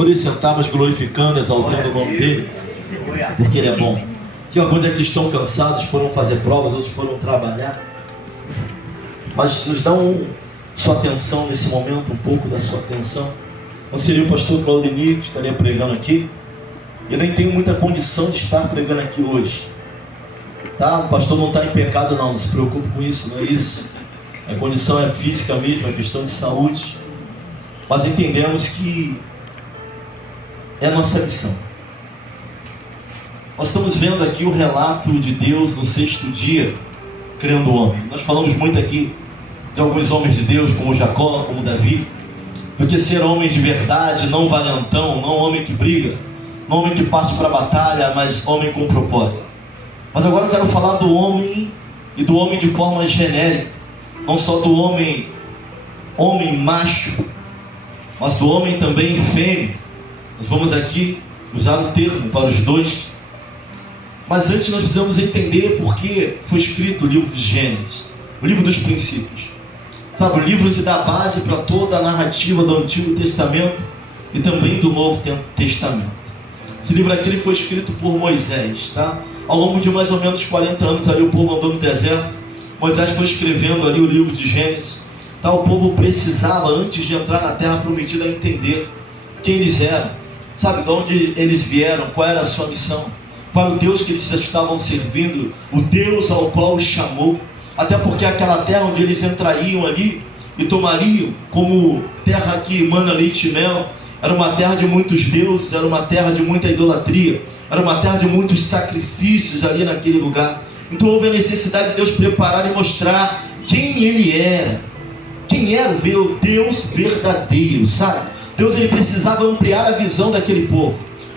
Poder sentar, mas glorificando, exaltando o nome dele, porque ele é bom. Tem alguns aqui que estão cansados, foram fazer provas, outros foram trabalhar. Mas nos dá sua atenção nesse momento, um pouco da sua atenção. Não seria o pastor Claudemir que estaria pregando aqui. Eu nem tenho muita condição de estar pregando aqui hoje. Tá? O pastor não está em pecado não se preocupe com isso, não é isso. A condição é física mesmo, é questão de saúde. Mas entendemos que é a nossa missão. Nós estamos vendo aqui o relato de Deus no 6º dia, criando o homem. Nós falamos muito aqui de alguns homens de Deus, como Jacó, como Davi. Porque ser homem de verdade, não valentão, não homem que briga, não homem que parte para a batalha, mas homem com propósito. Mas agora eu quero falar do homem, e do homem de forma genérica. Não só do homem macho, mas do homem também fêmea. Nós vamos aqui usar o termo para os dois. Mas antes nós precisamos entender por que foi escrito o livro de Gênesis, o livro dos princípios. Sabe, o livro que dá base para toda a narrativa do Antigo Testamento e também do Novo Testamento. Esse livro aqui ele foi escrito por Moisés, tá? Ao longo de mais ou menos 40 anos ali o povo andou no deserto. Moisés foi escrevendo ali o livro de Gênesis. Tá? O povo precisava, antes de entrar na terra prometida, entender quem eles eram. Sabe, de onde eles vieram, qual era a sua missão. Qual era o Deus que eles estavam servindo, o Deus ao qual os chamou. Até porque aquela terra onde eles entrariam ali e tomariam como terra que emana leite e mel, era uma terra de muitos deuses, era uma terra de muita idolatria, era uma terra de muitos sacrifícios ali naquele lugar. Então houve a necessidade de Deus preparar e mostrar quem ele era. Quem era o Deus verdadeiro, sabe? Deus ele precisava ampliar a visão daquele povo,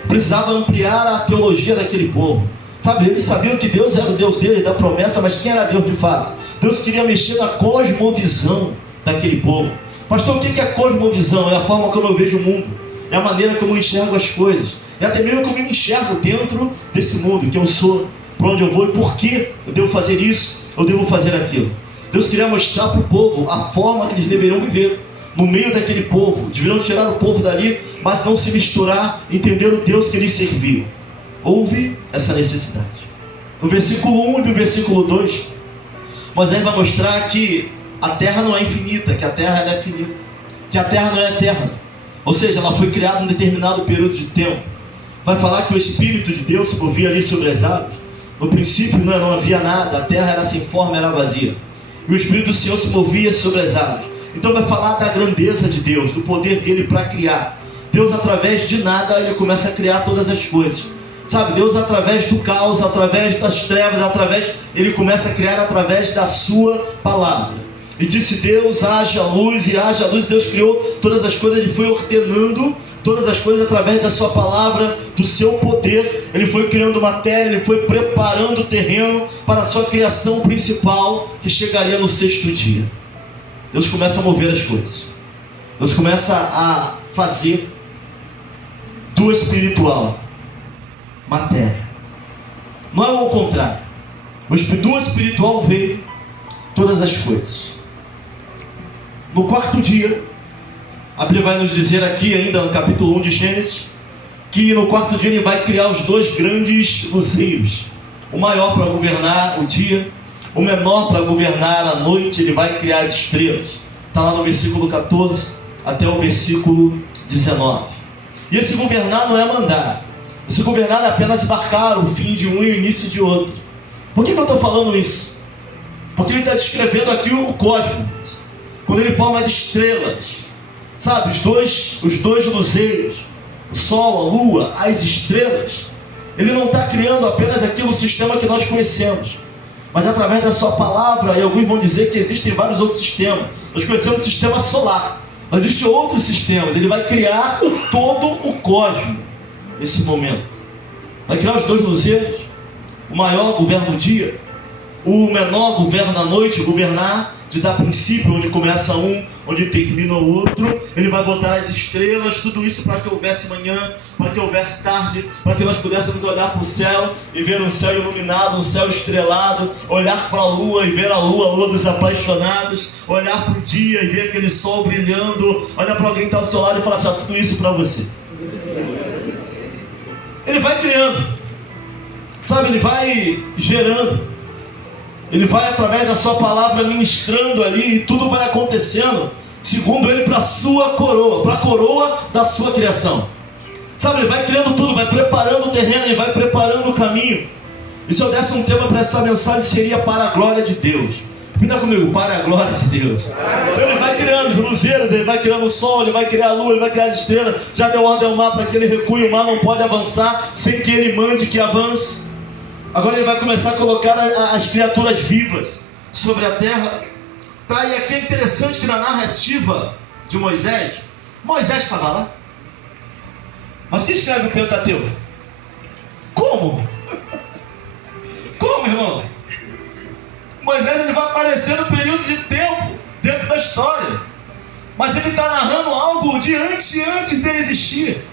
precisava ampliar a teologia daquele povo. Sabe, eles sabiam que Deus era o Deus dele, da promessa, mas quem era Deus de fato? Deus queria mexer na cosmovisão daquele povo. Pastor, o que é cosmovisão? É a forma como eu vejo o mundo, é a maneira como eu enxergo as coisas, é até mesmo como eu me enxergo dentro desse mundo, que eu sou, para onde eu vou e por que eu devo fazer isso, eu devo fazer aquilo. Deus queria mostrar para o povo a forma que eles deveriam viver no meio daquele povo. Deveriam tirar o povo dali, mas não se misturar, entender o Deus que eles serviam. Houve essa necessidade. No versículo 1 e no versículo 2, Moisés vai mostrar que a terra não é infinita, que a terra é finita, que a terra não é eterna. Ou seja, ela foi criada em um determinado período de tempo. Vai falar que o Espírito de Deus se movia ali sobre as águas. No princípio não havia nada, a terra era sem forma, era vazia. E o Espírito do Senhor se movia sobre as águas. Então vai falar da grandeza de Deus, do poder dele para criar. Deus através de nada, ele começa a criar todas as coisas. Sabe, Deus através do caos, através das trevas, ele começa a criar através da sua palavra. E disse Deus, haja luz, e haja luz. Deus criou todas as coisas, ele foi ordenando todas as coisas através da sua palavra, do seu poder. Ele foi criando matéria, ele foi preparando o terreno para a sua criação principal, que chegaria no 6º dia. Deus começa a mover as coisas. Deus começa a fazer do espiritual matéria. Não é o contrário. Do espiritual veio todas as coisas. No 4º dia, a Bíblia vai nos dizer aqui ainda no capítulo 1 de Gênesis, que no 4º dia ele vai criar os 2 grandes luzeiros. O maior para governar o dia, o menor para governar a noite. Ele vai criar as estrelas. Está lá no versículo 14 até o versículo 19. E esse governar não é mandar. Esse governar é apenas marcar o fim de um e o início de outro. Por que eu estou falando isso? Porque ele está descrevendo aqui o cosmos. Quando ele forma as estrelas, sabe, os dois luzeiros, o sol, a lua, as estrelas, ele não está criando apenas aquilo, sistema que nós conhecemos, mas através da sua palavra. E alguns vão dizer que existem vários outros sistemas. Nós conhecemos o sistema solar, mas existem outros sistemas. Ele vai criar todo o cosmos nesse momento. Vai criar os 2 luzeiros. O maior governa o dia, o menor governa a noite. Governar de dar princípio, onde começa um, onde termina o outro. Ele vai botar as estrelas, tudo isso para que houvesse manhã, para que houvesse tarde, para que nós pudéssemos olhar para o céu e ver um céu iluminado, um céu estrelado, olhar para a lua e ver a lua dos apaixonados, olhar para o dia e ver aquele sol brilhando, olhar para alguém que está ao seu lado e falar assim: tudo isso para você. Ele vai criando, sabe, ele vai gerando, ele vai através da sua palavra ministrando ali, e tudo vai acontecendo segundo ele para a sua coroa, para a coroa da sua criação. Sabe, ele vai criando tudo, vai preparando o terreno, ele vai preparando o caminho. E se eu desse um tema para essa mensagem, seria para a glória de Deus. Pinta comigo, para a glória de Deus. Então ele vai criando os luzeiros, ele vai criando o sol, ele vai criar a lua, ele vai criar as estrelas. Já deu ordem ao mar para que ele recue, o mar não pode avançar sem que ele mande que avance. Agora ele vai começar a colocar as criaturas vivas sobre a terra. Tá, e aqui é interessante que na narrativa de Moisés estava lá. Mas quem escreve o Pentateuco? Como? Como, irmão? Moisés ele vai aparecer no período de tempo dentro da história, mas ele está narrando algo de antes dele existir.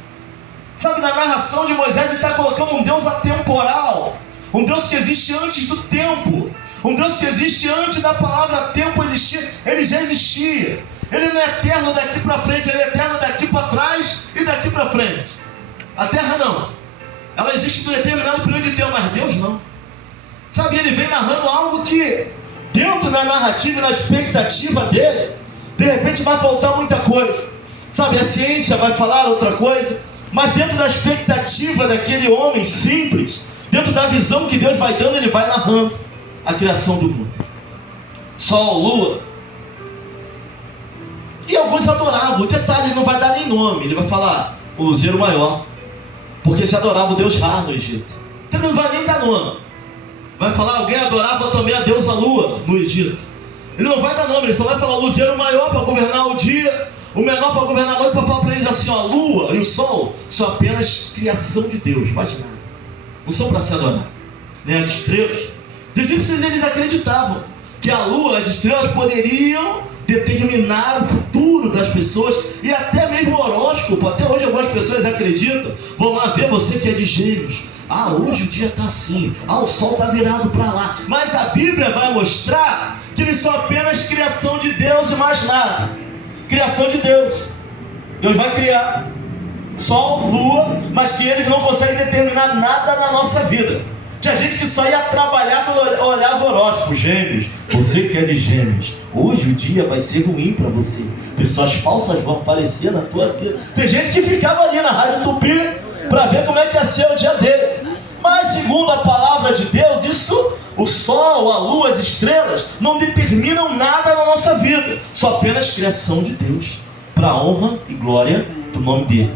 Sabe, na narração de Moisés ele está colocando um Deus atemporal, um Deus que existe antes do tempo, um Deus que existe antes da palavra tempo existir. Ele já existia. Ele não é eterno daqui para frente, ele é eterno daqui para trás e daqui para frente. A terra não, ela existe em um determinado período de tempo, mas Deus não. Sabe, ele vem narrando algo que dentro da narrativa e da expectativa dele, de repente vai faltar muita coisa. Sabe, a ciência vai falar outra coisa, mas dentro da expectativa daquele homem simples, dentro da visão que Deus vai dando, ele vai narrando a criação do mundo. Sol, lua. E alguns adoravam. O detalhe, ele não vai dar nem nome, ele vai falar o luzeiro maior, porque se adorava o Deus Ra no Egito. Então ele não vai nem dar nome. Vai falar, alguém adorava também a deusa lua no Egito. Ele não vai dar nome, ele só vai falar o luzeiro maior para governar o dia, o menor para governar a noite, para falar para eles assim, ó, a lua e o sol são apenas criação de Deus, mais nada. Não são para ser adorados, nem as estrelas. Os egípcios, eles acreditavam que a lua e as estrelas poderiam determinar o futuro das pessoas, e até mesmo o horóscopo. Até hoje algumas pessoas acreditam. Vão lá ver, você que é de Gêmeos, hoje o dia está assim, o sol está virado para lá. Mas a Bíblia vai mostrar que eles são apenas criação de Deus e mais nada. Criação de Deus. Deus vai criar sol, lua, mas que eles não conseguem determinar nada na nossa vida. Tinha gente que só ia trabalhar quando olhava o horóscopo. Gêmeos, você que é de Gêmeos, hoje o dia vai ser ruim para você. Pessoas falsas vão aparecer na tua vida. Tem gente que ficava ali na Rádio Tupi para ver como é que ia ser o dia dele. Mas segundo a palavra de Deus, isso, o sol, a lua, as estrelas, não determinam nada na nossa vida. Só apenas criação de Deus, para a honra e glória do nome dele.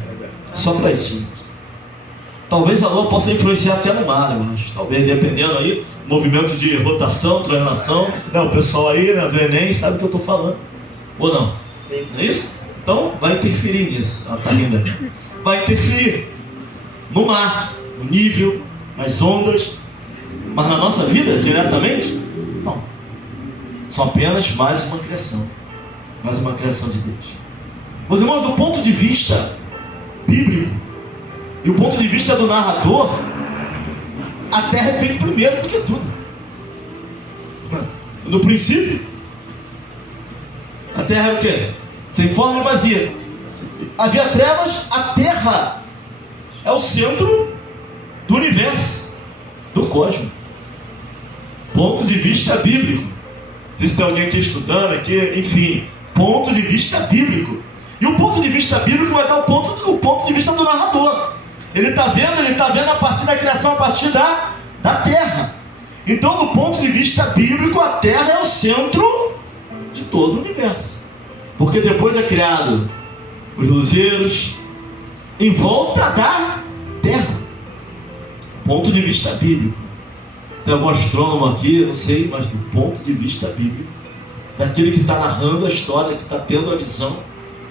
Só para isso. Talvez a lua possa influenciar até no mar, eu acho. Talvez, dependendo aí, movimento de rotação, translação. O pessoal aí, né, do Enem sabe o que eu estou falando. Ou não? Sim. Não é isso? Então, vai interferir nisso. Tá linda. Vai interferir no mar, no nível, nas ondas. Mas na nossa vida, diretamente, não. São apenas mais uma criação. Mais uma criação de Deus. Meus irmãos, do ponto de vista bíblico, e o ponto de vista do narrador, a terra é feita primeiro do que tudo. No princípio, a terra era o quê? Sem forma e vazia. Havia trevas, a terra é o centro do universo, do cosmos. Ponto de vista bíblico. Se tem alguém aqui estudando, aqui, enfim, ponto de vista bíblico. E o ponto de vista bíblico vai dar o ponto de vista do narrador. Ele está vendo a partir da criação, a partir da terra. Então, do ponto de vista bíblico, a terra é o centro de todo o universo. Porque depois é criado os luzeiros em volta da terra. Ponto de vista bíblico. Tem algum astrônomo aqui, não sei, mas do ponto de vista bíblico, daquele que está narrando a história, que está tendo a visão.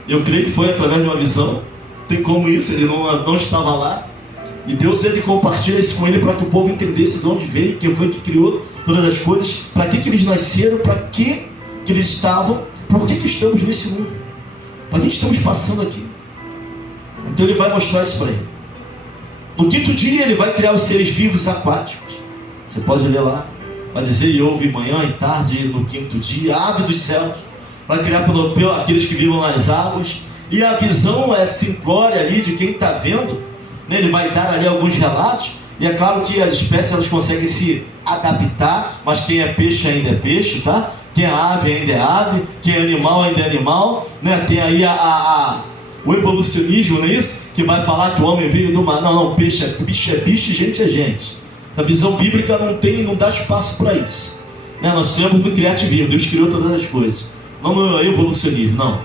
Eu creio que foi através de uma visão. Tem como isso, ele não estava lá. E Deus, ele compartilha isso com ele para que o povo entendesse de onde veio, quem foi que criou todas as coisas, para que eles nasceram, para que eles estavam, por que estamos nesse mundo, para que estamos passando aqui. Então ele vai mostrar isso para ele. No quinto dia ele vai criar os seres vivos aquáticos. Você pode ler lá, vai dizer, e houve manhã e tarde no quinto dia, ave dos céus. Vai criar aqueles que vivem nas águas. E a visão é simplória ali de quem está vendo, né? Ele vai dar ali alguns relatos, e é claro que as espécies elas conseguem se adaptar, mas quem é peixe ainda é peixe, tá? Quem é ave ainda é ave, quem é animal ainda é animal, né? Tem aí o evolucionismo, não é isso? Que vai falar que o homem veio do mar. Não, bicho é bicho e gente é gente. A visão bíblica não dá espaço para isso, né? Nós criamos no criativismo, Deus criou todas as coisas. Não no evolucionismo, não.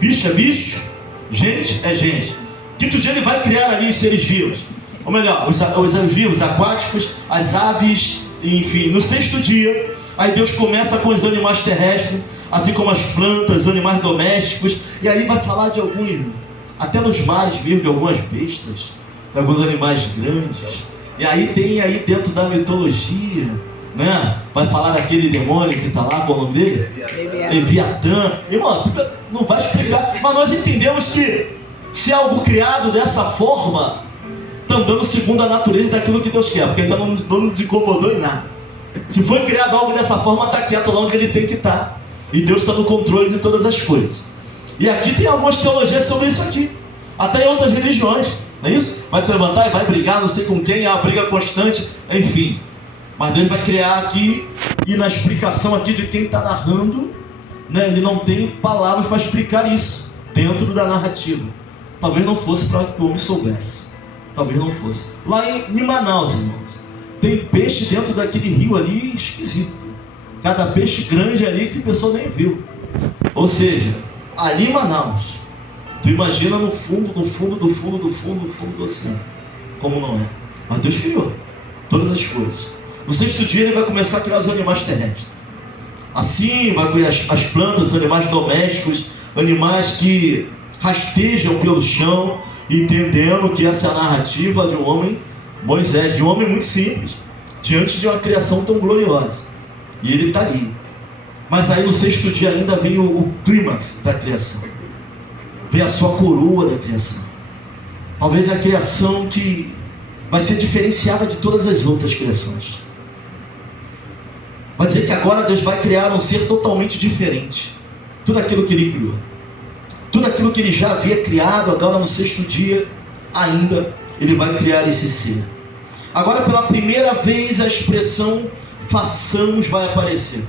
Bicho é bicho, gente é gente. Quinto dia ele vai criar ali os seres vivos. Ou melhor, os vivos, aquáticos, as aves, enfim. No sexto dia, aí Deus começa com os animais terrestres, assim como as plantas, os animais domésticos. E aí vai falar de alguns, até nos mares mesmo, de algumas bestas, de alguns animais grandes. E aí tem aí dentro da mitologia, né? Vai falar daquele demônio que está lá, qual é o nome dele? Leviatã. Irmão, não vai explicar, mas nós entendemos que se é algo criado dessa forma, está andando segundo a natureza daquilo que Deus quer, porque ainda não nos incomodou em nada. Se foi criado algo dessa forma, está quieto lá onde ele tem que estar. E Deus está no controle de todas as coisas. E aqui tem algumas teologias sobre isso aqui, até em outras religiões, não é isso? Vai se levantar e vai brigar, não sei com quem, é uma briga constante, enfim. Mas Deus vai criar aqui, e na explicação aqui de quem está narrando, né, ele não tem palavras para explicar isso dentro da narrativa. Talvez não fosse para que o homem soubesse. Talvez não fosse. Lá em Manaus, irmãos, tem peixe dentro daquele rio ali esquisito. Cada peixe grande ali que a pessoa nem viu. Ou seja, ali em Manaus, tu imagina no fundo do oceano. Como não é? Mas Deus criou todas as coisas. No sexto dia ele vai começar a criar os animais terrestres. Assim vai criar as plantas, os animais domésticos, animais que rastejam pelo chão, entendendo que essa é a narrativa de um homem, Moisés, de um homem muito simples, diante de uma criação tão gloriosa. E ele está ali. Mas aí no sexto dia ainda vem o clímax da criação. Vem a sua coroa da criação. Talvez a criação que vai ser diferenciada de todas as outras criações. Vai dizer que agora Deus vai criar um ser totalmente diferente. Tudo aquilo que ele criou, tudo aquilo que ele já havia criado, agora no sexto dia ainda ele vai criar esse ser. Agora pela primeira vez a expressão façamos vai aparecer.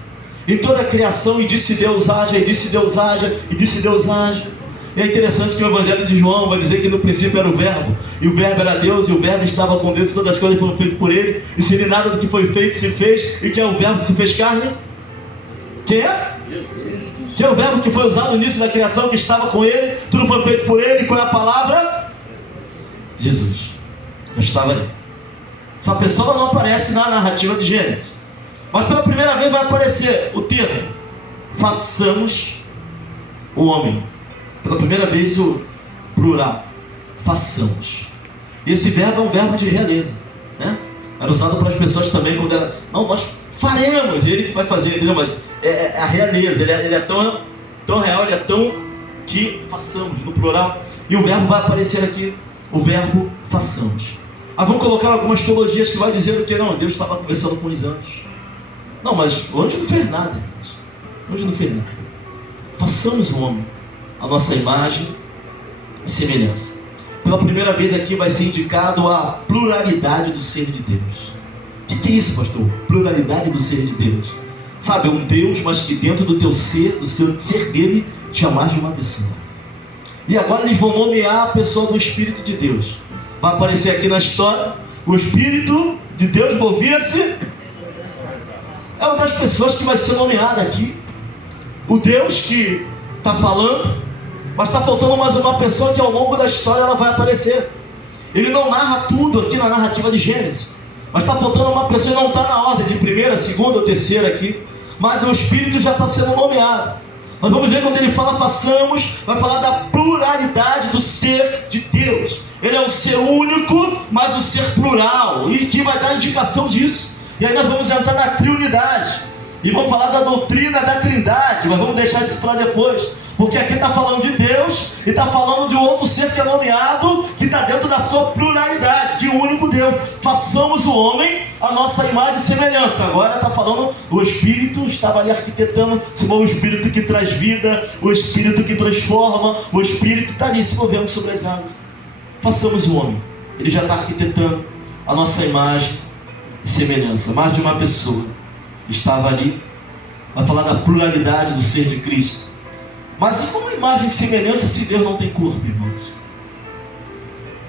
Em toda a criação, e disse Deus haja, e disse Deus haja, e disse Deus haja. E é interessante que o Evangelho de João vai dizer que no princípio era o Verbo, e o Verbo era Deus, e o Verbo estava com Deus, e todas as coisas foram feitas por ele, e sem nada do que foi feito se fez. E quem é o Verbo que se fez carne? Quem é? Quem é o Verbo que foi usado no início da criação, que estava com ele, tudo foi feito por ele. E qual é a palavra? Jesus. Eu estava ali. Essa pessoa não aparece na narrativa de Gênesis, mas pela primeira vez vai aparecer o termo façamos o homem. Pela primeira vez o plural, façamos. E esse verbo é um verbo de realeza, né? Era usado para as pessoas também quando era, não, nós faremos, ele que vai fazer, entendeu? Mas é a realeza, ele é tão real, ele é tão que façamos, no plural. E o verbo vai aparecer aqui, o verbo façamos. Vamos colocar algumas teologias que vai dizer o que? Não, Deus estava conversando com os anjos. Não, mas o anjo não fez nada, irmãos. O anjo não fez nada. Façamos o homem a nossa imagem e semelhança. Pela primeira vez aqui vai ser indicado a pluralidade do ser de Deus. O que é isso, pastor? Pluralidade do ser de Deus. Sabe, um Deus, mas que dentro do teu ser, do seu ser dele, tinha mais de uma pessoa. E agora eles vão nomear a pessoa do Espírito de Deus. Vai aparecer aqui na história, o Espírito de Deus movia-se. É uma das pessoas que vai ser nomeada aqui. O Deus que está falando, mas está faltando mais uma pessoa que ao longo da história ela vai aparecer. Ele não narra tudo aqui na narrativa de Gênesis, mas está faltando uma pessoa, e não está na ordem de primeira, segunda ou terceira aqui, mas o Espírito já está sendo nomeado. Nós vamos ver quando ele fala façamos, vai falar da pluralidade do ser de Deus. Ele é um ser único, mas um ser plural, e que vai dar a indicação disso. E aí nós vamos entrar na triunidade, e vamos falar da doutrina da trindade, mas vamos deixar isso para depois, porque aqui está falando de Deus, e está falando de um outro ser que é nomeado, que está dentro da sua pluralidade, de um único Deus. Façamos o homem a nossa imagem e semelhança. Agora está falando, o Espírito estava ali arquitetando, o Espírito que traz vida, o Espírito que transforma, o Espírito está ali se movendo sobre as águas. Façamos o homem Ele já está arquitetando a nossa imagem e semelhança. Mais de uma pessoa estava ali. Vai falar da pluralidade do ser de Cristo. Mas e como imagem e semelhança se Deus não tem corpo, irmãos?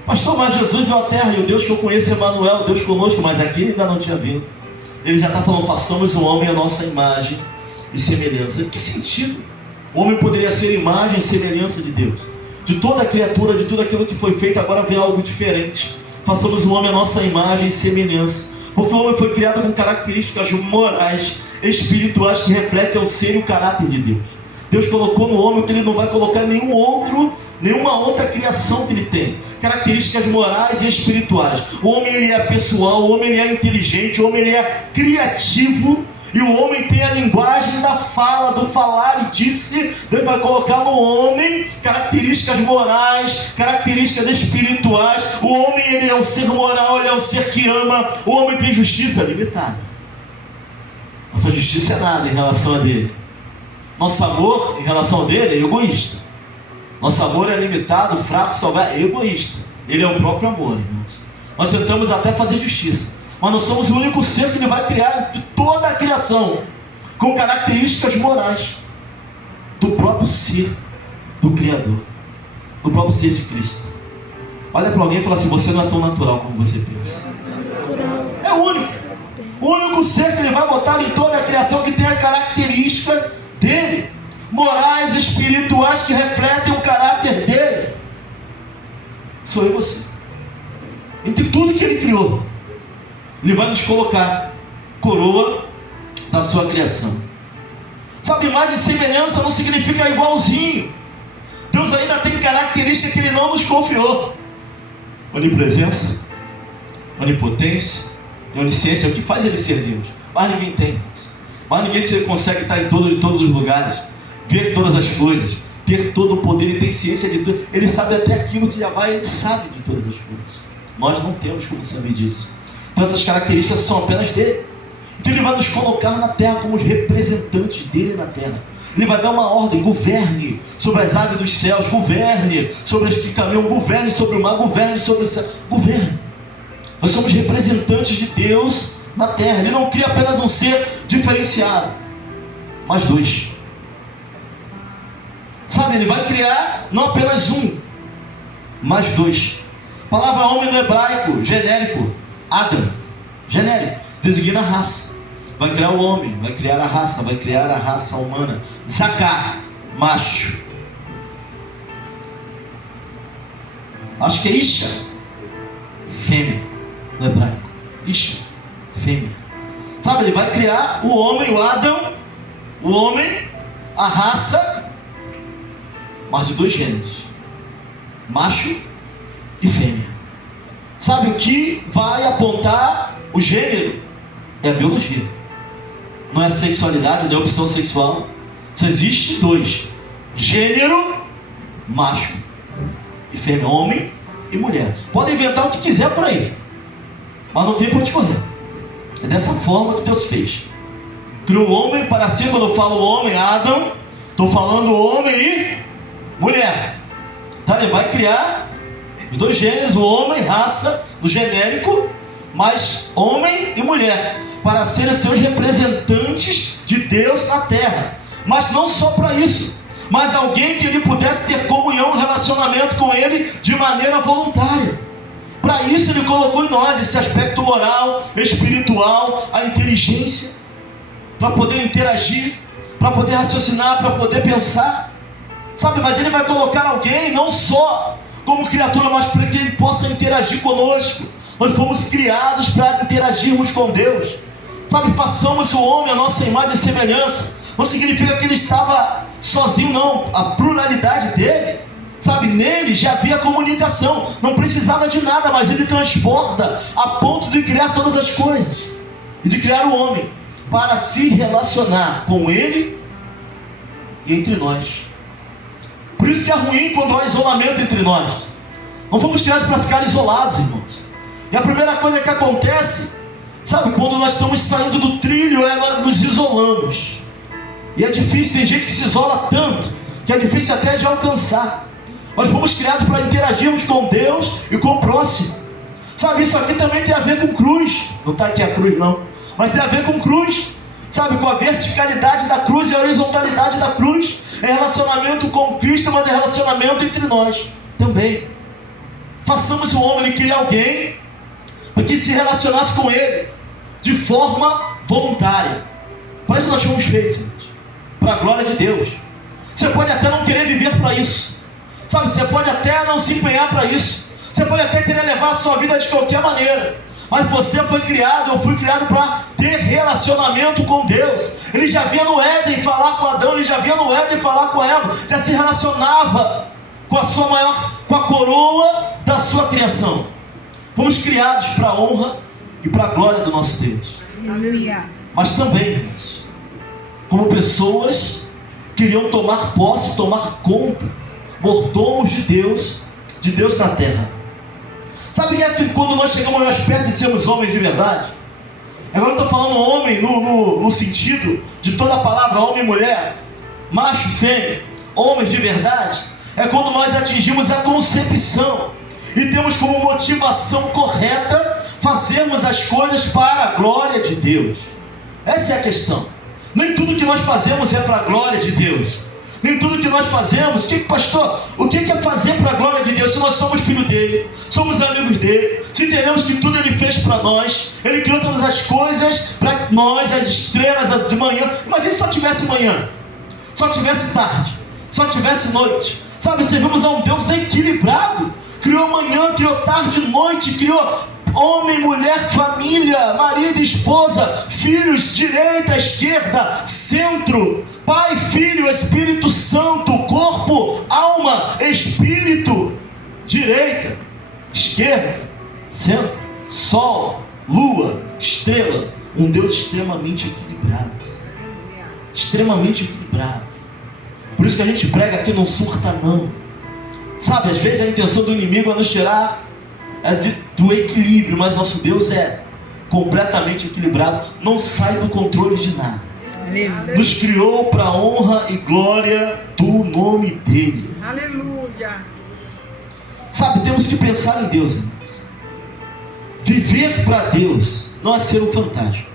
Pastor, mas Jesus veio à terra e o Deus que eu conheço é Emanuel, Deus conosco, mas aqui ele ainda não tinha vindo. Ele já está falando, façamos o homem a nossa imagem e semelhança. Em que sentido? O homem poderia ser imagem e semelhança de Deus. De toda a criatura, de tudo aquilo que foi feito, agora vem algo diferente. Façamos o homem a nossa imagem e semelhança. Porque o homem foi criado com características morais, espirituais, que refletem o ser e o caráter de Deus. Deus colocou no homem o que ele não vai colocar em nenhuma outra criação que ele tem. Características morais e espirituais. O homem ele é pessoal, o homem ele é inteligente, o homem ele é criativo. E o homem tem a linguagem da fala, do falar e disse. Deus vai colocar no homem características morais, características espirituais. O homem ele é um ser moral, ele é um ser que ama. O homem tem justiça limitada. Nossa justiça é nada em relação a dele. Nosso amor em relação a dele é egoísta. Nosso amor é limitado, fraco, salgado, é egoísta. Ele é o próprio amor, irmãos. Nós tentamos até fazer justiça, mas nós somos o único ser que ele vai criar de toda a criação, com características morais do próprio ser do Criador, do próprio ser de Cristo. Olha para alguém e fala assim, você não é tão natural como você pensa. É o único ser que ele vai botar em toda a criação que tem a característica dele, morais, espirituais, que refletem o caráter dele. Sou eu e você. Entre tudo que ele criou, ele vai nos colocar coroa da sua criação. Sabe, imagem e semelhança não significa igualzinho. Deus ainda tem características que ele não nos confiou. Onipresença, onipotência e onisciência é o que faz ele ser Deus. Mas ninguém tem. Mas ninguém consegue estar em todos os lugares, ver todas as coisas, ter todo o poder e ter ciência de tudo. Ele sabe até aquilo que já vai, ele sabe de todas as coisas. Nós não temos como saber disso. Então essas características são apenas dele. Então ele vai nos colocar na terra como os representantes dele na terra. Ele vai dar uma ordem, governe sobre as aves dos céus, governe sobre os que caminham, governe sobre o mar, governe sobre o céu, governe. Nós somos representantes de Deus na terra. Ele não cria apenas um ser diferenciado, mas dois. Sabe, ele vai criar não apenas um, mas dois. A palavra homem no hebraico, genérico, Adam, genérico, designa a raça. Vai criar o homem, vai criar a raça humana. Zakar, macho. Acho que é Isha, fêmea, no hebraico. Isha, fêmea. Sabe, ele vai criar o homem, o Adão, o homem, a raça, mas de dois gêneros, macho e fêmea. Sabe, o que vai apontar o gênero é a biologia. Não é a sexualidade, não é a opção sexual. Só existe dois: gênero, macho e fêmea, homem e mulher. Pode inventar o que quiser por aí, mas não tem para onde correr. É dessa forma que Deus fez. Criou o homem para ser, quando eu falo homem, Adão, estou falando homem e mulher. Então ele vai criar os dois gêneros, o homem, raça, no genérico, mas homem e mulher, para serem seus representantes de Deus na terra. Mas não só para isso, mas alguém que ele pudesse ter comunhão, relacionamento com ele de maneira voluntária. Para isso ele colocou em nós esse aspecto moral, espiritual, a inteligência, para poder interagir, para poder raciocinar, para poder pensar. Sabe, mas ele vai colocar alguém não só como criatura, mas para que ele possa interagir conosco. Nós fomos criados para interagirmos com Deus. Sabe, façamos o homem a nossa imagem e semelhança. Não significa que ele estava sozinho, não. A pluralidade dele, sabe, nele já havia comunicação. Não precisava de nada, mas ele transborda a ponto de criar todas as coisas. E de criar o homem para se relacionar com ele e entre nós. Por isso que é ruim quando há isolamento entre nós. Não fomos criados para ficar isolados, irmãos. E a primeira coisa que acontece, sabe, quando nós estamos saindo do trilho, é nós nos isolamos. E é difícil, tem gente que se isola tanto, que é difícil até de alcançar. Nós fomos criados para interagirmos com Deus e com o próximo. Sabe, isso aqui também tem a ver com cruz. Não está aqui a cruz não, mas tem a ver com cruz. Sabe, com a verticalidade da cruz e a horizontalidade da cruz. É relacionamento com Cristo, mas é relacionamento entre nós também. Façamos o homem, ele queria alguém para que se relacionasse com ele de forma voluntária. Para isso nós fomos feitos, gente, para a glória de Deus. Você pode até não querer viver para isso, sabe, você pode até não se empenhar para isso, você pode até querer levar a sua vida de qualquer maneira, mas você foi criado, eu fui criado para ter relacionamento com Deus. Ele já vinha no Éden falar com Adão, ele já vinha no Éden falar com Eva, já se relacionava com com a coroa da sua criação. Fomos criados para a honra e para a glória do nosso Deus. Aleluia. Mas também, irmãos, como pessoas queriam tomar posse, tomar conta, mordomos de Deus na terra. Sabe que quando nós chegamos mais perto de sermos homens de verdade? Agora eu estou falando homem no sentido de toda a palavra homem e mulher, macho, fêmea, homens de verdade. É quando nós atingimos a concepção e temos como motivação correta fazermos as coisas para a glória de Deus. Essa é a questão. Nem tudo que nós fazemos é para a glória de Deus. Nem tudo que nós fazemos, pastor, o que é fazer para a glória de Deus? Se nós somos filhos dele, somos amigos dele, se entendemos que tudo ele fez para nós, ele criou todas as coisas para nós, as estrelas de manhã. Imagina se só tivesse manhã, só tivesse tarde, só tivesse noite. Sabe, servimos a um Deus equilibrado. Criou manhã, criou tarde, noite, criou homem, mulher, família, marido, esposa, filhos, direita, esquerda, centro, Pai, Filho, Espírito Santo, corpo, alma, espírito, direita, esquerda, centro, sol, lua, estrela. Um Deus extremamente equilibrado. Extremamente equilibrado. Por isso que a gente prega aqui, não surta não. Sabe, às vezes a intenção do inimigo é nos tirar do equilíbrio, mas nosso Deus é completamente equilibrado, não sai do controle de nada. Aleluia. Nos criou para a honra e glória do nome dele. Aleluia. Sabe, temos que pensar em Deus, irmãos. Viver para Deus não é ser um fantasma.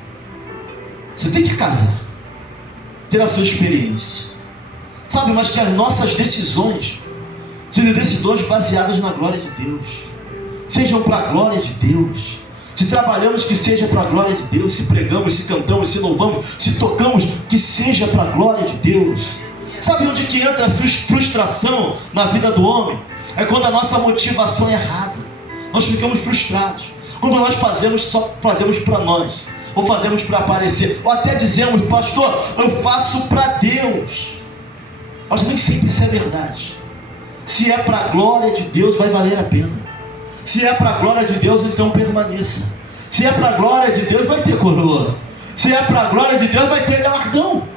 Você tem que casar, ter a sua experiência, sabe, mas que as nossas decisões sejam decisões baseadas na glória de Deus, sejam para a glória de Deus. Se trabalhamos, que seja para a glória de Deus. Se pregamos, se cantamos, se louvamos, se tocamos, que seja para a glória de Deus. Sabe onde que entra a frustração na vida do homem? É quando a nossa motivação é errada. Nós ficamos frustrados quando nós só fazemos para nós, ou fazemos para aparecer, ou até dizemos, pastor, eu faço para Deus. Mas nem sempre isso é verdade. Se é para a glória de Deus, vai valer a pena. Se é para a glória de Deus, então permaneça. Se é para a glória de Deus, vai ter coroa. Se é para a glória de Deus, vai ter galardão.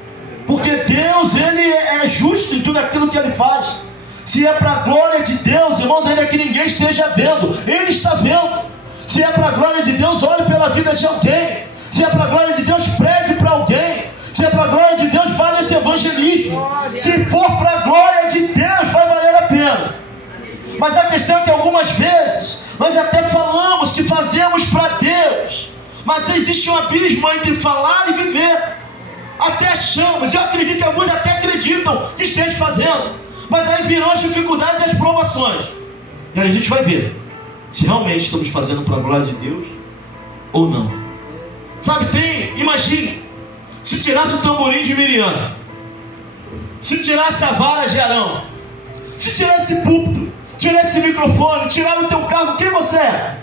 Porque Deus, ele é justo em tudo aquilo que ele faz. Se é para a glória de Deus, irmãos, ainda que ninguém esteja vendo, ele está vendo. Se é para a glória de Deus, olhe pela vida de alguém. Se é para a glória de Deus, pregue para alguém. Se é para a glória de Deus, vale esse evangelismo. Se for para a glória de Deus, vai valer a pena. Mas a questão é que algumas vezes nós até falamos que fazemos para Deus, mas existe um abismo entre falar e viver. Até achamos, eu acredito que alguns até acreditam que estejam fazendo, mas aí virão as dificuldades e as provações, e aí a gente vai ver se realmente estamos fazendo para a glória de Deus ou não. Sabe, imagine, se tirasse o tamborim de Miriam, se tirasse a vara de Arão, se tirasse esse púlpito, tirar esse microfone, tirar o teu carro, quem você é?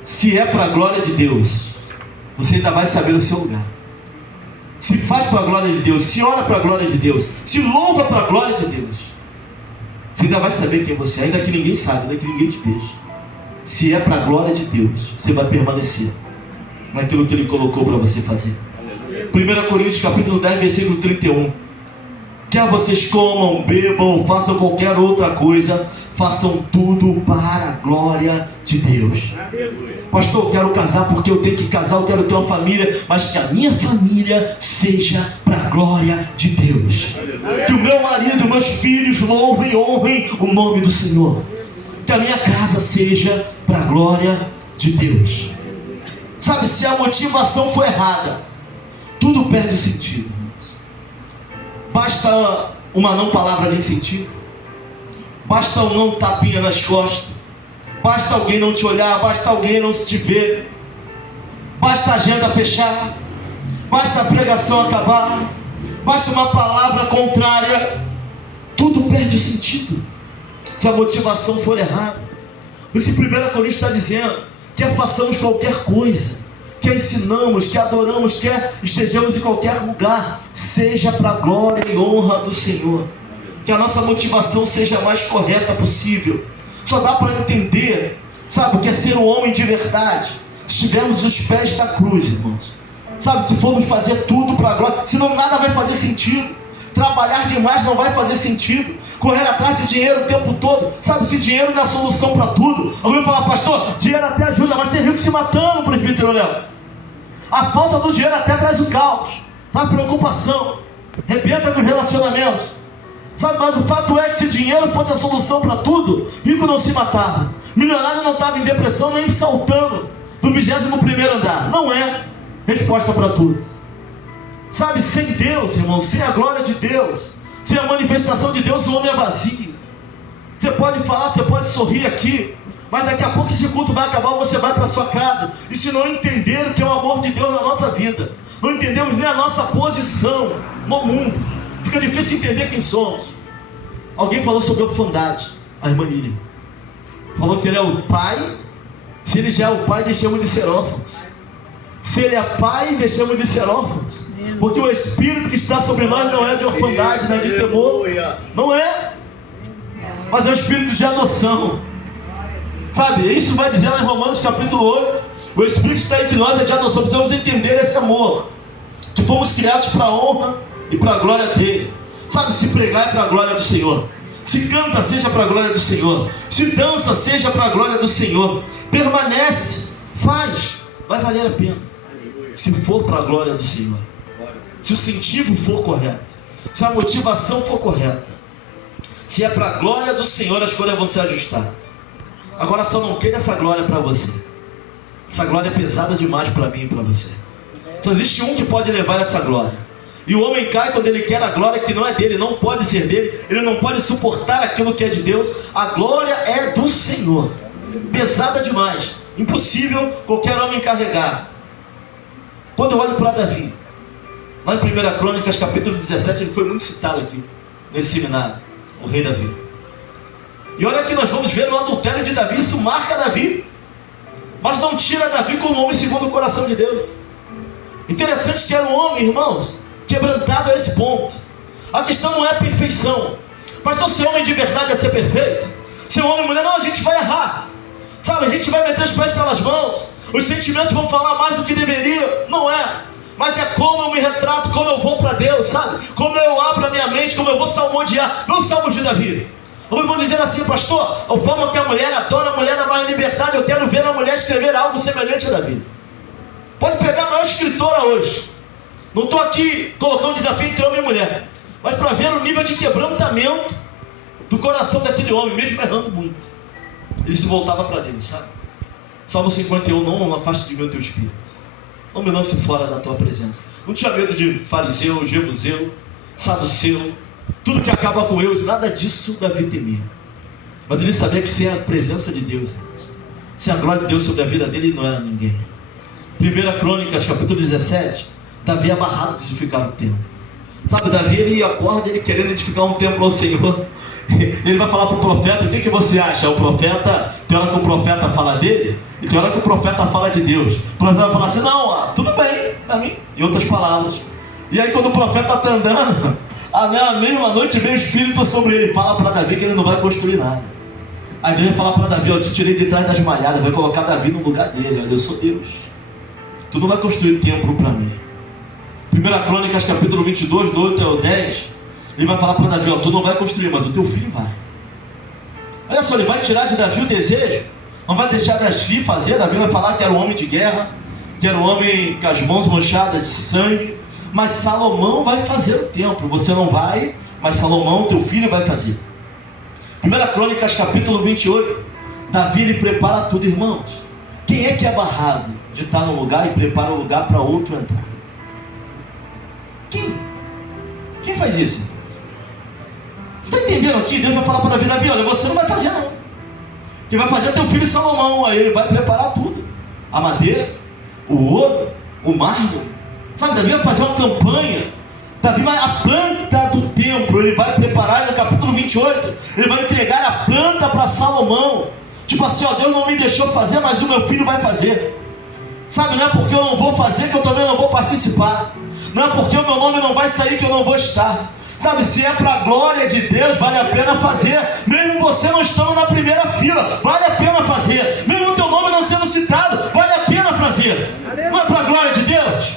Se é para a glória de Deus, você ainda vai saber o seu lugar. Se faz para a glória de Deus, se ora para a glória de Deus, se louva para a glória de Deus, você ainda vai saber quem você é, ainda que ninguém saiba, ainda que ninguém te veja. Se é para a glória de Deus, você vai permanecer naquilo que Ele colocou para você fazer. 1 Coríntios capítulo 10, versículo 31. Quer vocês comam, bebam, façam qualquer outra coisa, façam tudo para a glória de Deus. Pastor, eu quero casar porque eu tenho que casar, eu quero ter uma família, mas que a minha família seja para a glória de Deus. Que o meu marido, meus filhos louvem e honrem o nome do Senhor. que a minha casa seja para a glória de Deus. Sabe, se a motivação for errada, tudo perde sentido, irmãos. Basta uma não palavra de incentivo, basta um não tapinha nas costas, basta alguém não te olhar, basta alguém não se te ver, basta a agenda fechar, basta a pregação acabar, basta uma palavra contrária, tudo perde o sentido se a motivação for errada. Esse 1 Coríntios está dizendo: quer façamos qualquer coisa, quer ensinamos, quer adoramos, quer estejamos em qualquer lugar, seja para a glória e honra do Senhor. Que a nossa motivação seja a mais correta possível. Só dá para entender, sabe, o que é ser um homem de verdade se tivermos os pés da cruz, irmãos. Sabe, se formos fazer tudo para a glória, senão nada vai fazer sentido. Trabalhar demais não vai fazer sentido. Correr atrás de dinheiro o tempo todo. Sabe, se dinheiro não é a solução para tudo. Alguém vai falar: pastor, dinheiro até ajuda, mas tem rico se matando, presbítero Léo. A falta do dinheiro até traz o caos, tá? Preocupação, rebenta com os relacionamentos. Sabe, mas o fato é que se dinheiro fosse a solução para tudo, rico não se matava, milionário não estava em depressão nem saltando do 21º andar. Não é resposta para tudo. Sabe, sem Deus, irmão, sem a glória de Deus, sem a manifestação de Deus, o homem é vazio. Você pode falar, você pode sorrir aqui, mas daqui a pouco esse culto vai acabar, você vai para sua casa. E se não entender o que é o amor de Deus na nossa vida, não entendemos nem a nossa posição no mundo, fica difícil entender quem somos. Alguém falou sobre orfandade, a irmã Nília falou que ele é o pai. Se ele já é o pai, deixamos de ser órfãos. Se ele é pai, deixamos de ser órfãos, porque o Espírito que está sobre nós não é de orfandade, não é de temor, não é, mas é o Espírito de adoção. Sabe, isso vai dizer lá em Romanos capítulo 8, o Espírito que está entre nós é de adoção. Precisamos entender esse amor, que fomos criados para a honra e para a glória dele. Sabe, se pregar é para a glória do Senhor, se canta seja para a glória do Senhor, se dança seja para a glória do Senhor, permanece, faz, vai valer a pena, se for para a glória do Senhor, se o incentivo for correto, se a motivação for correta, se é para a glória do Senhor, as coisas vão se ajustar. Agora só não queira essa glória para você. Essa glória é pesada demais para mim e para você. Só existe um que pode levar essa glória. E o homem cai quando ele quer a glória que não é dele, não pode ser dele, ele não pode suportar aquilo que é de Deus. A glória é do Senhor. Pesada demais, impossível qualquer homem carregar. Quando eu olho para Davi, lá em 1 Crônicas capítulo 17, ele foi muito citado aqui nesse seminário, o rei Davi. E olha que nós vamos ver o adultério de Davi, isso marca Davi, mas não tira Davi como homem segundo o coração de Deus. Interessante que era um homem, irmãos, quebrantado a esse ponto. A questão não é a perfeição. Pastor, ser homem de verdade é ser perfeito? Ser homem e mulher, não, a gente vai errar. Sabe, a gente vai meter os pés pelas mãos, os sentimentos vão falar mais do que deveria. Não é, mas é como eu me retrato, como eu vou para Deus, sabe? Como eu abro a minha mente, como eu vou salmodiar. Não salmos de Davi. Alguns vão dizer assim: pastor, a forma que a mulher adora, a mulher dá mais liberdade. Eu quero ver a mulher escrever algo semelhante a Davi. Pode pegar a maior escritora hoje. Não estou aqui colocando desafio entre homem e mulher, mas para ver o nível de quebrantamento do coração daquele homem, mesmo errando muito, ele se voltava para Deus, sabe? Salmo 51, não afaste de mim o teu espírito, não me lance fora da tua presença. Não tinha medo de fariseu, jebuseu, saduceu, tudo que acaba com eu, nada disso Davi temia. Mas ele sabia que sem a presença de Deus, sem a glória de Deus sobre a vida dele, ele não era ninguém. 1 Crônicas capítulo 17, Davi é amarrado de edificar o templo. Sabe, Davi, ele acorda ele querendo edificar um templo ao Senhor. Ele vai falar para o profeta: o que você acha? O profeta, tem hora que o profeta fala dele, e tem hora que o profeta fala de Deus. O profeta vai falar assim: não, tudo bem, para mim, em outras palavras. E aí quando o profeta está andando, na mesma noite vem o Espírito sobre ele, fala para Davi que ele não vai construir nada. Aí ele vai falar para Davi: eu te tirei de trás das malhadas, vai colocar Davi no lugar dele, olha, eu sou Deus, tu não vai construir templo para mim. 1 Crônicas capítulo 22, do 8 ao 10, ele vai falar para Davi: tu não vai construir, mas o teu filho vai. Olha só, ele vai tirar de Davi o desejo, não vai deixar Davi fazer. Davi vai falar que era um homem de guerra, que era um homem com as mãos manchadas de sangue, mas Salomão vai fazer o templo. Você não vai, mas Salomão, teu filho, vai fazer. 1 Crônicas capítulo 28, Davi, ele prepara tudo, irmãos. Quem é que é barrado de estar num lugar e prepara o lugar para outro entrar? Quem faz isso? Você está entendendo aqui? Deus vai falar para Davi: Davi, olha, você não vai fazer não. Quem vai fazer é teu filho Salomão. Aí ele vai preparar tudo: a madeira, o ouro, o mármore. Sabe, Davi vai fazer uma campanha. Davi vai, a planta do templo, ele vai preparar. No capítulo 28, ele vai entregar a planta para Salomão. Tipo assim, ó, Deus não me deixou fazer, mas o meu filho vai fazer. Sabe, não é porque eu não vou fazer que eu também não vou participar. Não é porque o meu nome não vai sair que eu não vou estar. Sabe, se é para a glória de Deus, vale a pena fazer. Mesmo você não estando na primeira fila, vale a pena fazer. Mesmo o teu nome não sendo citado, vale a pena fazer. Não é para a glória de Deus?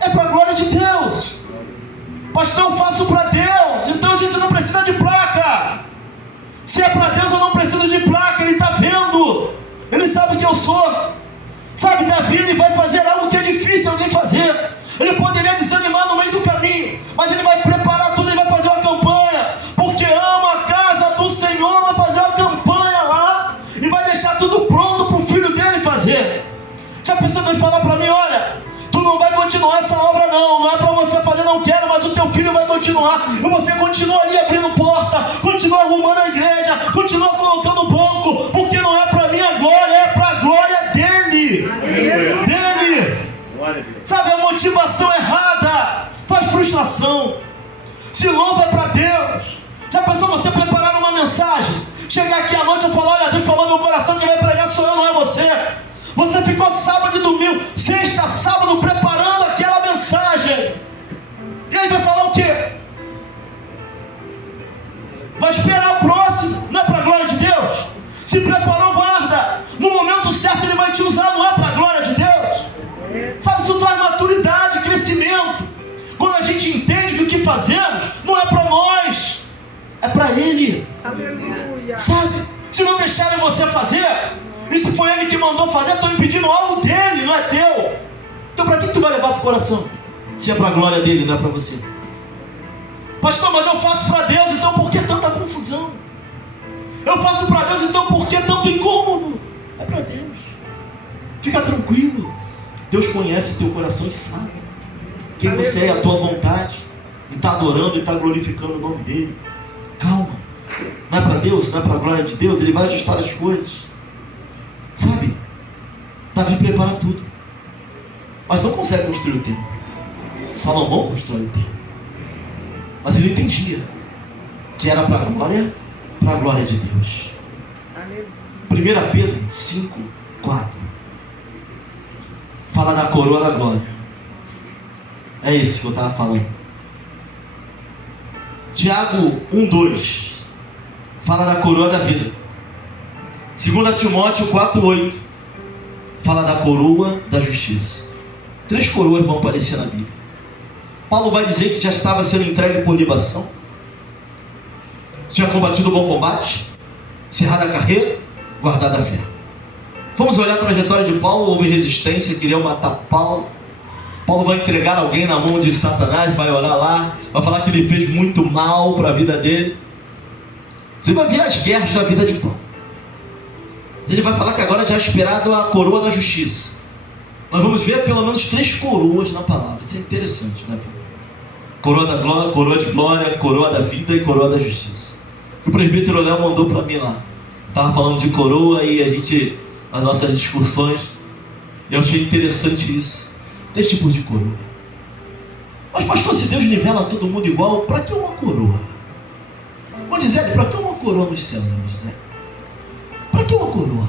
É para a glória de Deus. Pastor, eu faço para Deus, então a gente não precisa de placa. Se é para Deus, eu não preciso de placa. Ele está vendo, ele sabe que eu sou. Sabe, Davi, ele vai fazer algo que é difícil alguém fazer. Ele poderia desanimar no meio do caminho, mas ele vai preparar tudo, ele vai fazer uma campanha, porque ama a casa do Senhor. Vai fazer uma campanha lá e vai deixar tudo pronto para o filho dele fazer. Já pensou em falar para mim: olha, tu não vai continuar essa obra não, não é para você fazer, não quero, mas o teu filho vai continuar. E você continua ali abrindo porta, continua arrumando a igreja, continua colocando banco, porque não é para minha glória, é para a glória dele. Dele. Sabe, a motivação errada faz frustração. Se louva é para Deus. Já pensou você preparar uma mensagem, chegar aqui à noite e falar: olha, Deus falou no meu coração, quem vai pregar sou eu, não é você. Você ficou sábado e domingo, sexta, sábado, preparando aquela mensagem. E aí vai falar o quê? Vai esperar o próximo. Não é para a glória de Deus? Se preparou, guarda. No momento certo ele vai te usar, não é para a glória de Deus? Sabe, isso traz maturidade, crescimento. Quando a gente entende que o que fazemos não é para nós, é para Ele. Aleluia. Sabe, se não deixarem você fazer, e se foi Ele que mandou fazer, estão impedindo algo dele, não é teu. Então para que tu vai levar para o coração? Se é para a glória dele, não é para você. Pastor, mas eu faço para Deus, então por que tanta confusão? Eu faço para Deus, então por que tanto incômodo? É para Deus. Fica tranquilo. Deus conhece teu coração e sabe quem você é, a tua vontade, e está adorando e está glorificando o nome dele. Calma. Não é para Deus, não é para a glória de Deus. Ele vai ajustar as coisas. Sabe, Davi prepara tudo, mas não consegue construir o templo. Salomão constrói o templo, mas ele entendia que era para a glória de Deus. 1 Pedro 5, 4 fala da coroa da glória. É isso que eu estava falando. Tiago 1, 2 fala da coroa da vida. 2 Timóteo 4,8 fala da coroa da justiça. 3 coroas vão aparecer na Bíblia. Paulo vai dizer que já estava sendo entregue por libação, tinha combatido o bom combate, encerrado a carreira, guardado a fé. Vamos olhar a trajetória de Paulo. Houve resistência, queriam matar Paulo. Paulo vai entregar alguém na mão de Satanás, vai orar lá, vai falar que ele fez muito mal para a vida dele. Você vai ver as guerras da vida de Paulo. Ele vai falar que agora já é esperado a coroa da justiça. Nós vamos ver pelo menos 3 coroas na palavra. Isso é interessante, né? Coroa da glória, coroa de glória, coroa da vida e coroa da justiça. O presbítero Léo mandou para mim lá. Estava falando de coroa e as nossas discussões, eu achei interessante isso. 3 tipos de coroa. Mas pastor, se Deus nivela todo mundo igual, para que uma coroa? Ô Gisele, para que uma coroa nos céus, Gisele? Para que uma coroa?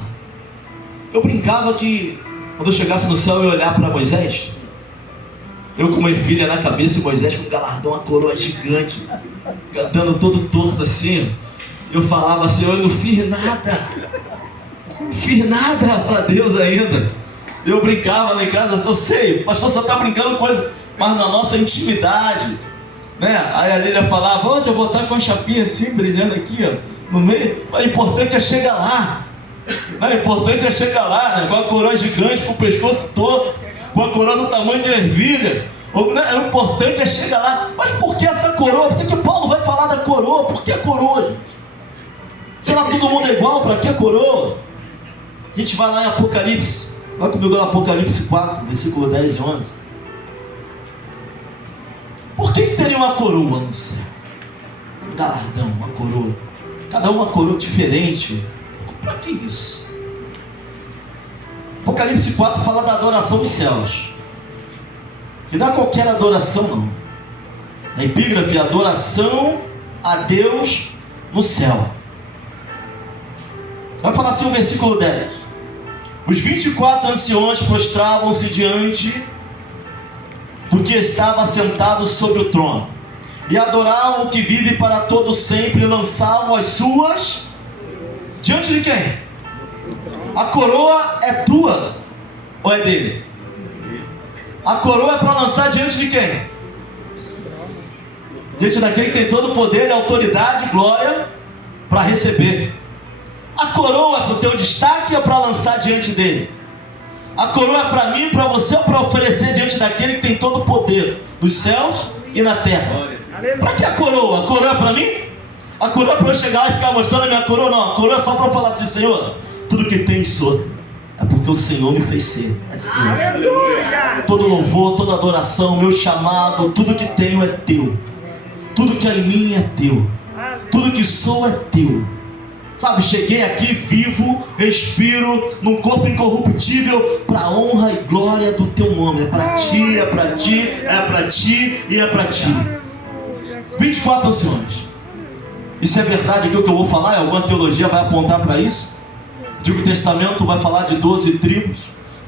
Eu brincava que quando eu chegasse no céu eu ia olhar para Moisés, eu com uma ervilha na cabeça e Moisés com um galardão, uma coroa gigante, cantando todo torto assim. Eu falava: Senhor, eu não fiz nada. Não fiz nada para Deus ainda. Eu brincava lá em casa, eu sei, o pastor só está brincando coisa, mas na nossa intimidade, né? Aí a Lília falava: onde eu vou estar com a chapinha assim, brilhando aqui, ó, no meio. O importante é chegar lá. O importante é chegar lá, né? Com a coroa gigante, com o pescoço todo, com a coroa do tamanho de ervilha. O importante é chegar lá. Mas por que essa coroa? Por que Paulo vai falar da coroa? Por que a coroa, gente? Se lá todo mundo é igual, para que a coroa? A gente vai lá em Apocalipse. Vai comigo lá, Apocalipse 4, versículo 10 e 11. Por que teria uma coroa no céu? Um galardão, uma coroa. Cada uma coroa diferente. Para que isso? Apocalipse 4 fala da adoração dos céus. E não é qualquer adoração, não. Na epígrafe, adoração a Deus no céu. Vai falar assim o versículo 10. Os 24 anciões prostravam-se diante do que estava sentado sobre o trono, e adoravam o que vive para todo sempre, e lançavam as suas diante de quem? A coroa é tua ou é dele? A coroa é para lançar diante de quem? Diante daquele que tem todo o poder, autoridade e glória para receber. A coroa é para o teu destaque ou é para lançar diante dele? A coroa é para mim, para você, ou para oferecer diante daquele que tem todo o poder dos céus e na terra? Para que a coroa? A coroa é para mim? A coroa é para eu chegar lá e ficar mostrando a minha coroa? Não, a coroa é só para eu falar assim: Senhor, tudo que tem sou, é porque o Senhor me fez ser. É assim. Todo louvor, toda adoração, meu chamado, tudo que tenho é teu. Tudo que há em mim é teu. Tudo que sou é teu. Sabe, cheguei aqui vivo, respiro, num corpo incorruptível, para a honra e glória do teu nome. É para ti, é para ti, é para ti e é para ti. 24 anciões. Isso é verdade aqui o que eu vou falar? Alguma teologia vai apontar para isso? Antigo Testamento vai falar de 12 tribos.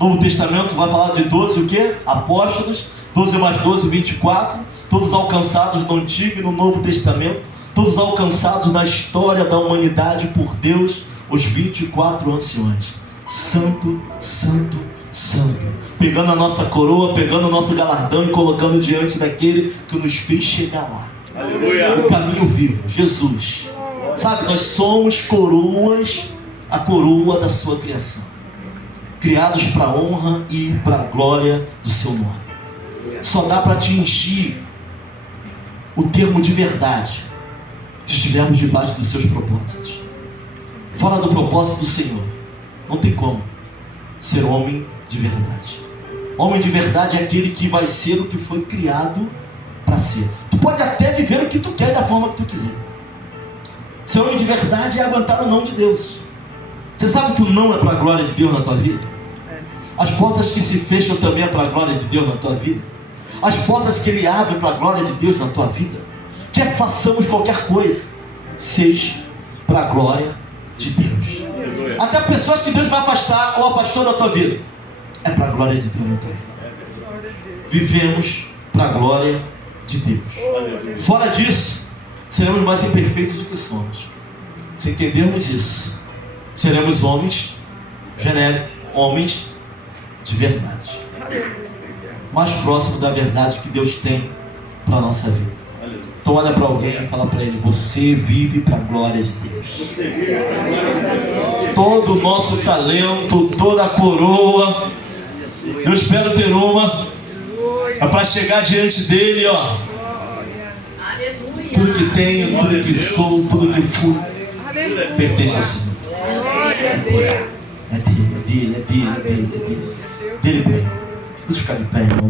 Novo Testamento vai falar de 12 o quê? Apóstolos. 12 mais 12, 24. Todos alcançados no Antigo e no Novo Testamento. Todos alcançados na história da humanidade por Deus, os 24 anciões. Santo, santo, santo. Pegando a nossa coroa, pegando o nosso galardão e colocando diante daquele que nos fez chegar lá. Aleluia. O caminho vivo, Jesus. Sabe, nós somos coroas, a coroa da sua criação. Criados para a honra e para a glória do seu nome. Só dá para atingir o termo de verdade se estivermos debaixo dos seus propósitos. Fora do propósito do Senhor, não tem como ser homem de verdade. Homem de verdade é aquele que vai ser o que foi criado para ser. Tu pode até viver o que tu quer da forma que tu quiser. Ser homem de verdade é aguentar o não de Deus. Você sabe que o não é para a glória de Deus na tua vida? As portas que se fecham também é para a glória de Deus na tua vida. As portas que Ele abre para a glória de Deus na tua vida. Quer façamos qualquer coisa, seja para a glória de Deus. Até pessoas que Deus vai afastar ou afastou da tua vida, é para a glória de Deus na tua vida. Vivemos para a glória de Deus. Fora disso, seremos mais imperfeitos do que somos. Se entendermos isso, seremos homens genéricos, homens de verdade, mais próximo da verdade que Deus tem para a nossa vida. Então olha para alguém e fala para ele: você vive para a glória de Deus. Todo o nosso talento, toda a coroa, eu espero ter uma, é para chegar diante dele, ó. Tudo que tenho, tudo que sou, tudo que fui, pertence ao Senhor. É dele, é dele, é dele, é dele, é dele. Dele, vamos ficar de pé, irmão.